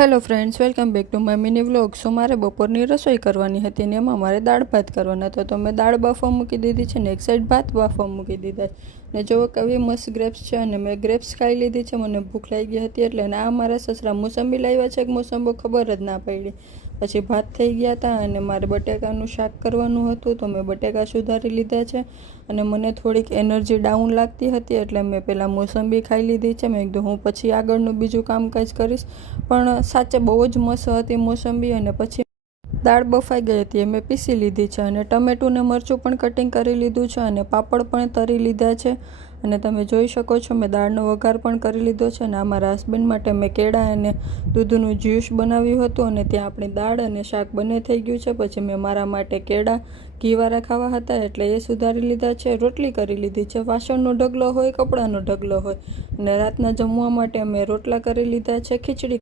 Hello friends, welcome back to my mini vlog. So મારે બપોરની રસોઈ કરવાની હતી ને એમાં મારે દાળ ભાત કરવાના હતા. તો મેં દાળ બાફવા મૂકી દીધી છે ને એક સાઈડ ભાત બાફવા મૂકી દીધા ને જો કેવી મસ્ત ગ્રેપ્સ છે અને મેં ગ્રેપ્સ ખાઈ લીધી છે. મને ભૂખ લાગી હતી એટલે ને આ મારા સસરા મોસંબી લાવ્યા છે કે મોસંબો ખબર જ ના પડી. પછી ભાત થઈ ગયા હતા અને મારે બટેકાનું શાક કરવાનું હતું તો મેં બટેકા સુધારી લીધા છે અને મને થોડીક એનર્જી ડાઉન લાગતી હતી એટલે મેં પહેલાં મોસંબી ખાઈ લીધી છે. મેં કીધું હું પછી આગળનું બીજું કામકાજ કરીશ, પણ સાચે બહુ જ મસ્ત હતી મોસંબી. અને પછી દાળ બફાઈ ગઈ હતી એ મેં પીસી લીધી છે અને ટમેટું ને મરચું પણ કટિંગ કરી લીધું છે અને પાપડ પણ તરી લીધા છે. અને તમે જોઈ શકો છો મેં દાળનો વઘાર પણ કરી લીધો છે. અને અમારા હસબન્ડ માટે મેં કેળા અને દૂધનું જ્યુસ બનાવ્યું હતું અને ત્યાં આપણી દાળ અને શાક બંને થઈ ગયું છે. પછી મેં મારા માટે કેળા ઘીવાળા ખાવા હતા એટલે એ સુધારી લીધા છે. રોટલી કરી લીધી છે. વાસણનો ઢગલો હોય, કપડાનો ઢગલો હોય. અને રાતના જમવા માટે મેં રોટલા કરી લીધા છે, ખીચડી